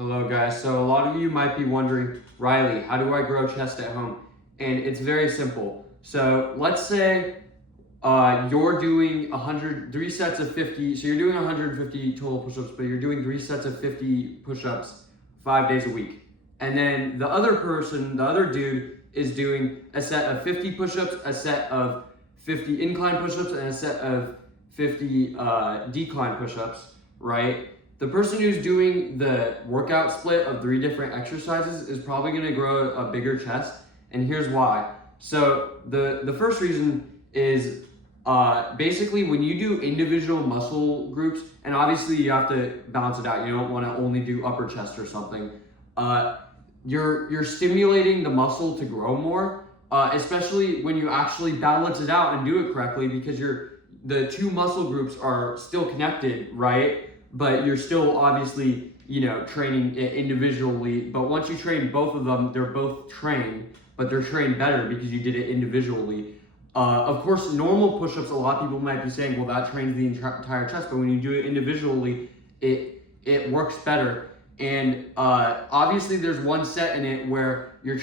Hello guys, so a lot of you might be wondering, Riley, how do I grow chest at home? And it's very simple. So let's say you're doing 3 sets of 50, so you're doing 150 total push-ups, but you're doing 3 sets of 50 push-ups 5 days a week. And then the other person, the other dude, is doing a set of 50 push-ups, a set of 50 incline push-ups, and a set of 50 decline push-ups, right? The person who's doing the workout split of 3 different exercises is probably going to grow a bigger chest, and here's why. So the first reason is basically when you do individual muscle groups, and obviously you have to balance it out. You don't want to only do upper chest or something. You're stimulating the muscle to grow more, especially when you actually balance it out and do it correctly, because the 2 muscle groups are still connected, right? But you're still obviously, training individually. But once you train both of them, they're both trained, but they're trained better because you did it individually. Of course, normal push-ups, a lot of people might be saying, well, that trains the entire chest, but when you do it individually, it works better. And obviously there's one set in it where you're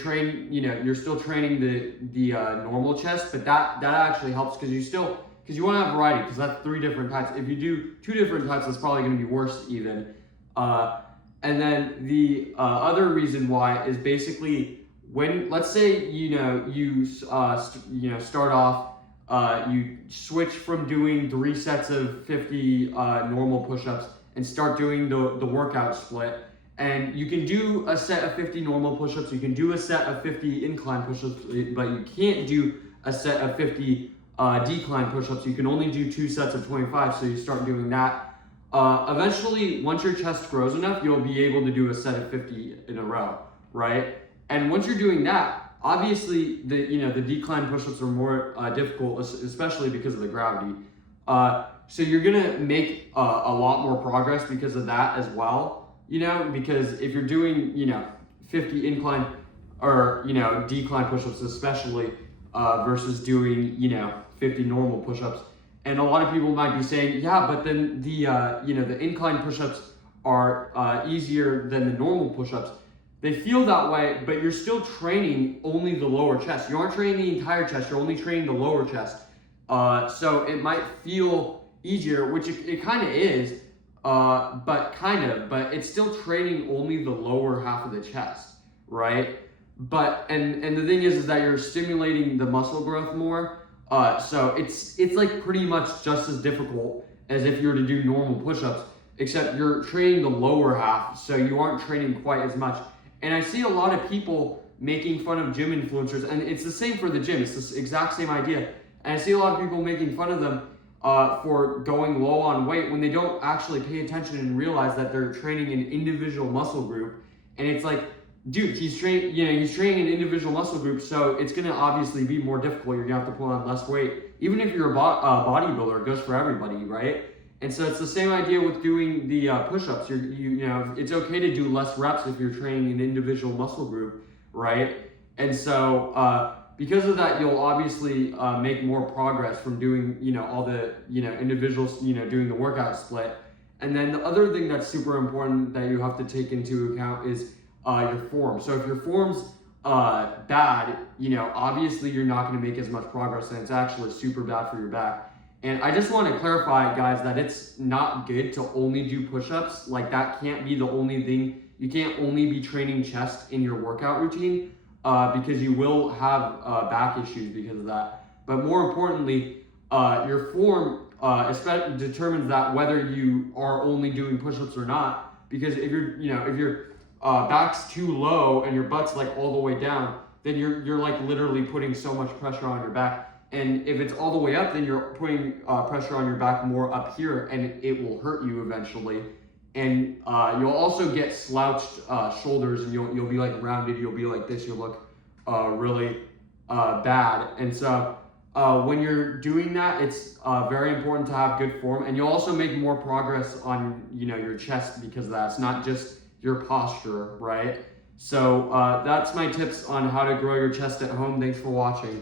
still training the normal chest, but that actually helps because you want to have variety, because that's 3 different types. If you do 2 different types, that's probably going to be worse even. And then the other reason why is basically when, let's say, you start off, you switch from doing 3 sets of 50 normal push-ups and start doing the workout split. And you can do a set of 50 normal push-ups, you can do a set of 50 incline push-ups, but you can't do a set of 50 decline push-ups. You can only do 2 sets of 25, so you start doing that. Eventually, once your chest grows enough, you'll be able to do a set of 50 in a row, right? And once you're doing that, obviously the decline push-ups are more difficult, especially because of the gravity. So you're gonna make a lot more progress because of that as well. Because if you're doing 50 incline or decline push-ups especially, versus doing 50 normal push-ups, and a lot of people might be saying, yeah, but then the incline push-ups are easier than the normal push-ups. They feel that way, but you're still training only the lower chest. You aren't training the entire chest, you're only training the lower chest. So it might feel easier, which it kind of is, but it's still training only the lower half of the chest, right? But and the thing is that you're stimulating the muscle growth more. So it's like pretty much just as difficult as if you were to do normal push-ups, except you're training the lower half, so you aren't training quite as much. And I see a lot of people making fun of gym influencers, and it's the same for the gym. It's the exact same idea. And I see a lot of people making fun of them for going low on weight when they don't actually pay attention and realize that they're training an individual muscle group. And it's like, dude, he's training an individual muscle group, so it's gonna obviously be more difficult. You're gonna have to put on less weight. Even if you're a bodybuilder, it goes for everybody, right? And so it's the same idea with doing the push-ups. It's okay to do less reps if you're training an individual muscle group, right? And so because of that, you'll obviously make more progress from doing all the individuals doing the workout split. And then the other thing that's super important that you have to take into account is your form. So if your form's bad, obviously you're not going to make as much progress, and it's actually super bad for your back. And I just want to clarify, guys, that it's not good to only do push-ups. Like, that can't be the only thing. You can't only be training chest in your workout routine, because you will have back issues because of that. But more importantly, your form determines that whether you are only doing push-ups or not. Because if your back's too low and your butt's like all the way down, then you're like literally putting so much pressure on your back. And if it's all the way up, then you're putting pressure on your back more up here, and it will hurt you eventually. And you'll also get slouched shoulders, and you'll be like rounded. You'll be like this. You'll look really bad. And so when you're doing that, it's very important to have good form, and you'll also make more progress on your chest because of that. It's not just your posture, right? So that's my tips on how to grow your chest at home. Thanks for watching.